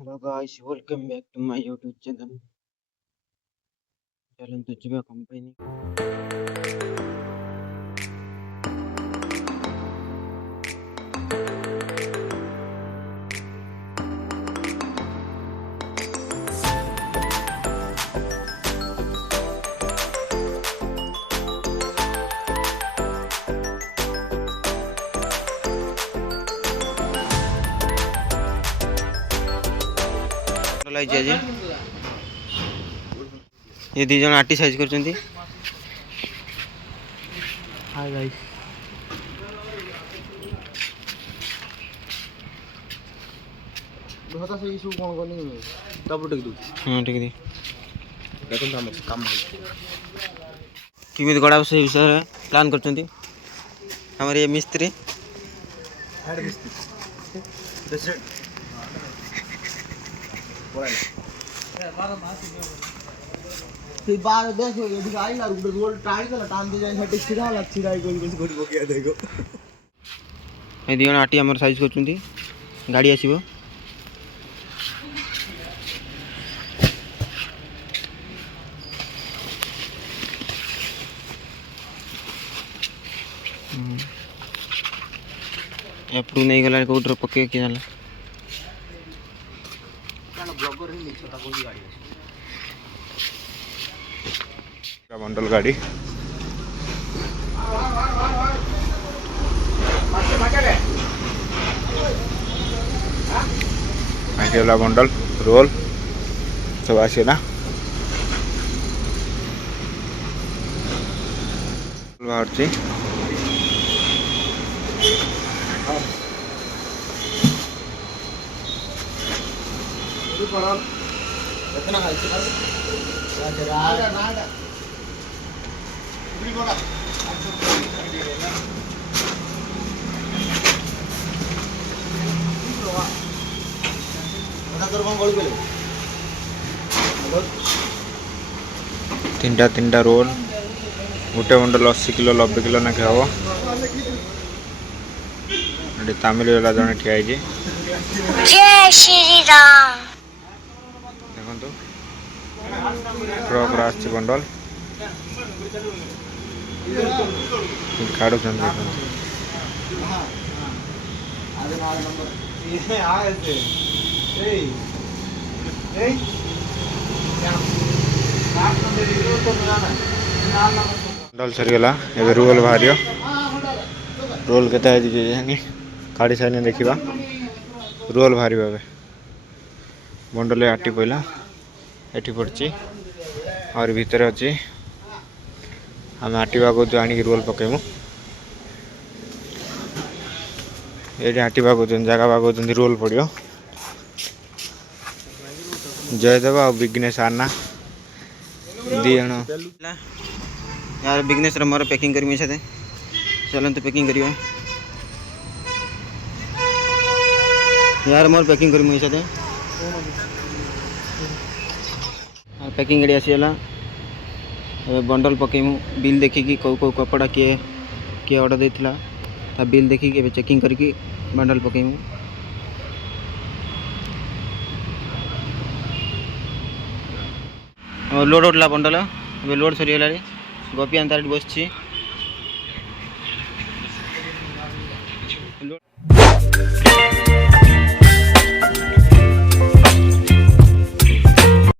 Hello guys, welcome back to my YouTube channel. Jalan to Jiwa Company. ये दी जन आटी size कर चंदी। Hi guys, दोहता से इशू कौन कौन नहीं तब टिक दू हां ठीक दी देखो काम किमित गड़ा से विषय प्लान कर चंदी हमारे ये मिस्त्री हेड मिस्त्री प्रेसिडेंट फिर बार देखो ये दिखाई ना रोल टाइट कर टान दे जाए हट सीधा लग सीधा कोई कुछ हो गया देखो ये दी जन आटी हमर साइज कर चंदी गाड़ी आसीबो एपटू नहीं गला कोटर पके कि जाला काना ब्लॉगर ही मिक्स होता कोई गाड़ी का बंडल गाड़ी आइला बंडल रोल सब आसीला बाहर कितना खाई राडा उबरी बोला तो कौन बोल गेले तीनटा रोल गोटे बंडल 80 किलो 90 किलो ना खाओ तमिल वाला जने ठिया है जय श्री राम देखो ट्रक रास बंडल काढ़ बंडल सरीगला ए रोल बाहर रोल के काढ़ी सारे देखा रोल बाहर बंडल आटी पड़ा ये पड़ी और भितर अच्छी आम आटिवा को आनिक रोल पकेमु ये आटिवा को जगह बागो रोल पड़ो जयदेव आ विघ्नेश आना दी जन यार बिजनेस रे मोर पैकिंग करमी छते चलन तो पैकिंग करियो यार मोर पैकिंग करमी छते और पैकिंग गाड़ी आसीला बंडल पकेमु बिल देखिकी कौ कौ कपड़ा किए ऑर्डर देथिला ता बिल देखिकी चेकिंग करके बंडल पकेमु और लोड उठला बंडल लोड सरीगला गोपी अंतार बसछि